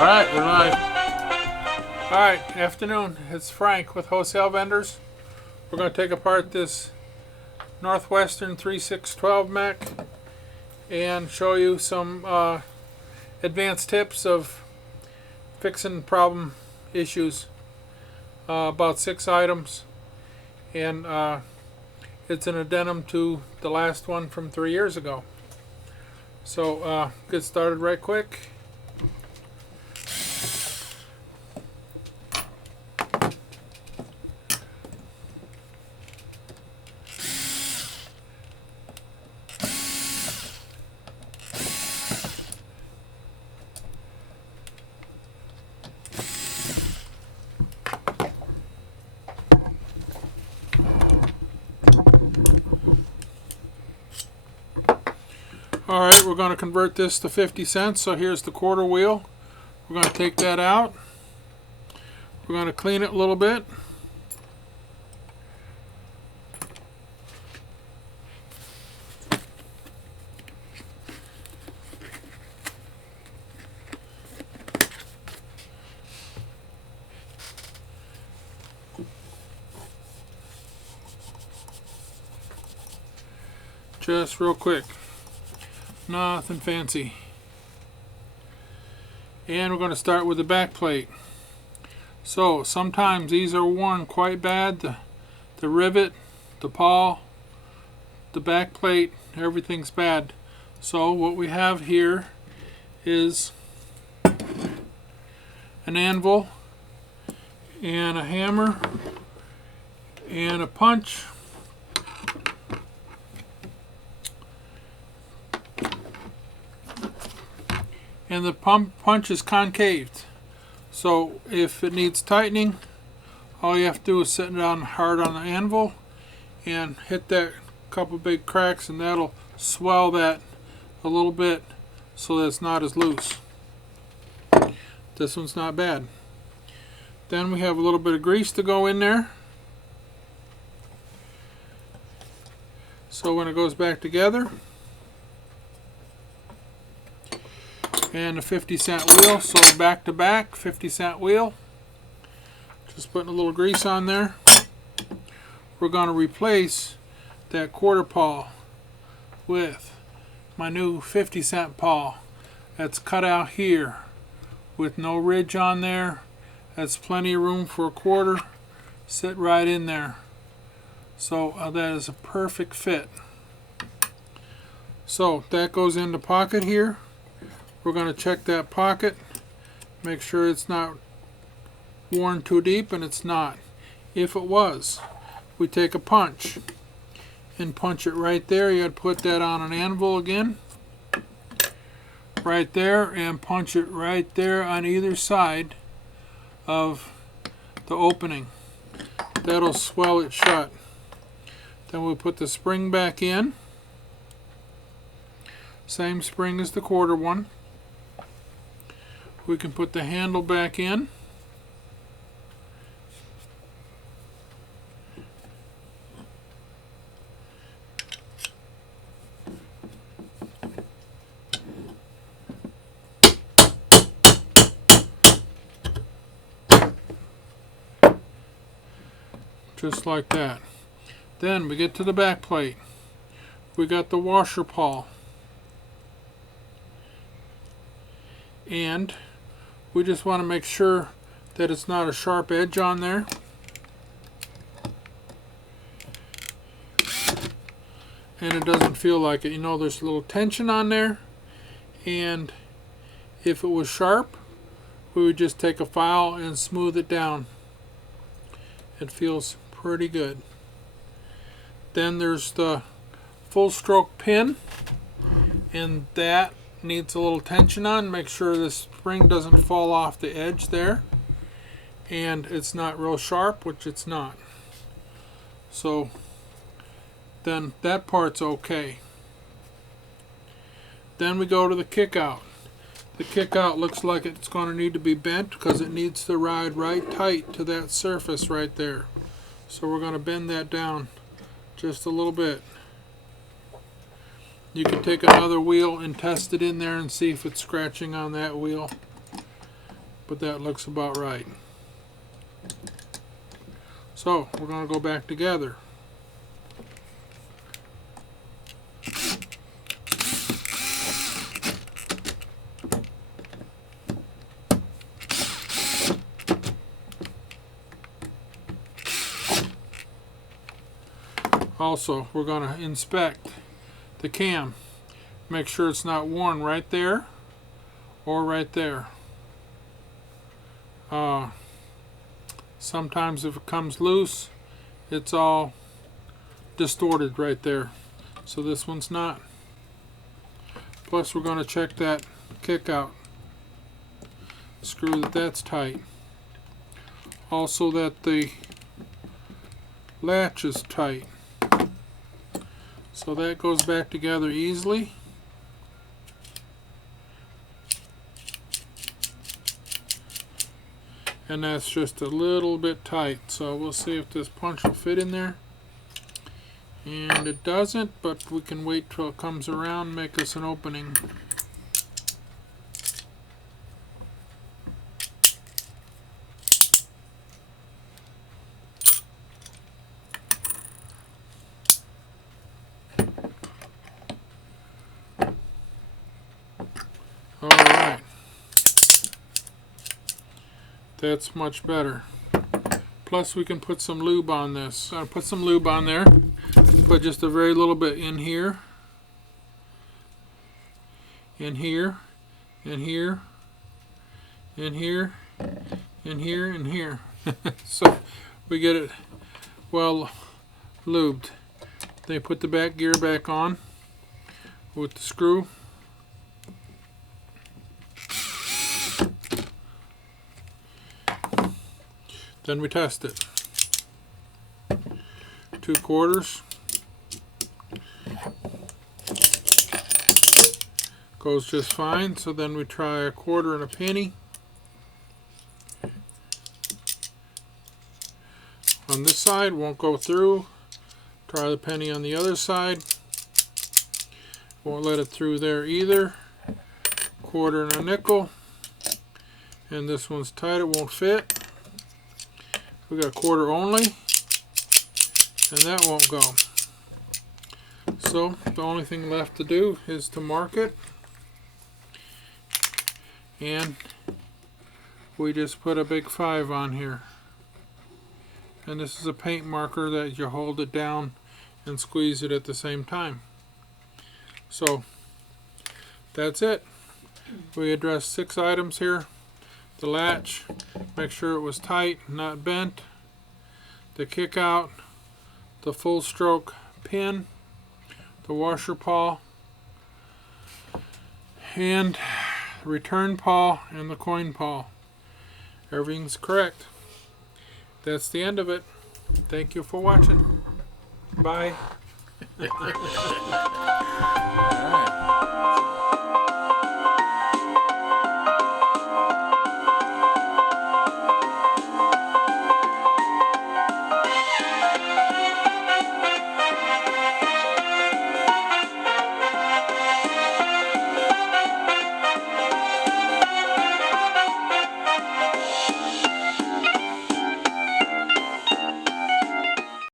Alright, we're live. Alright, afternoon. It's Frank with Wholesale Vendors. We're going to take apart this Northwestern 3612 Mech and show you some advanced tips of fixing problem issues. About 6 items, and it's an addendum to the last one from 3 years ago. So get started right quick. Alright, we're going to convert this to 50 cents. So here's the quarter wheel. We're going to take that out. We're going to clean it a little bit. Just real quick. Nothing fancy. And we're going to start with the back plate. So sometimes these are worn quite bad. The rivet, the pawl, the back plate, everything's bad. So what we have here is an anvil and a hammer and a punch. And the punch is concaved, so if it needs tightening, all you have to do is sit down hard on the anvil and hit that couple big cracks, and that'll swell that a little bit so that it's not as loose. This one's not bad. Then we have a little bit of grease to go in there, so when it goes back together. And a 50-cent wheel, so back to back 50-cent wheel. Just putting a little grease on there. We're going to replace that quarter pawl with my new 50-cent pawl that's cut out here with no ridge on there. That's plenty of room for a quarter. Sit right in there. So that is a perfect fit. So that goes in the pocket here. We're going to check that pocket, make sure it's not worn too deep, and it's not. If it was, we take a punch and punch it right there. You got to put that on an anvil again, right there, and punch it right there on either side of the opening. That'll swell it shut. Then we'll put the spring back in. Same spring as the quarter one. We can put the handle back in. Just like that. Then we get to the back plate. We got the washer pawl. And we just want to make sure that it's not a sharp edge on there. And it doesn't feel like it. You know, there's a little tension on there. And if it was sharp, we would just take a file and smooth it down. It feels pretty good. Then there's the full stroke pin, and that needs a little tension on. Make sure the spring doesn't fall off the edge there, and it's not real sharp, which it's not. So then that part's okay. Then we go to the kick out. The kick out looks like it's going to need to be bent because it needs to ride right tight to that surface right there. So we're going to bend that down just a little bit. You can take another wheel and test it in there and see if it's scratching on that wheel. but that looks about right. So we're going to go back together. Also, we're going to inspect the cam. Make sure it's not worn right there or right there. Sometimes if it comes loose, it's all distorted right there. So this one's not. Plus we're going to check that kick out. Screw that's tight. Also that the latch is tight. So that goes back together easily. And that's just a little bit tight. So we'll see if this punch will fit in there. And it doesn't, but we can wait till it comes around, make us an opening. Alright. That's much better. Plus we can put some lube on this. I'll put some lube on there. Put just a very little bit in here. In here. In here. In here. In here. In here. So we get it well lubed. They put the back gear back on with the screw. Then we test it. 2/4 goes just fine. So then we try 1/4 and a penny. On this side won't go through. Try the penny on the other side. Won't let it through there either. 1/4 and a nickel. And this one's tight, it won't fit. We got 1/4 only, and that won't go. So the only thing left to do is to mark it, and we just put a big 5 on here. And this is a paint marker that you hold it down and squeeze it at the same time. So that's it. We addressed 6 items here. The latch, make sure it was tight, not bent. The kick out, the full stroke pin, the washer paw, and return paw, and the coin paw. Everything's correct. That's the end of it. Thank you for watching. Bye.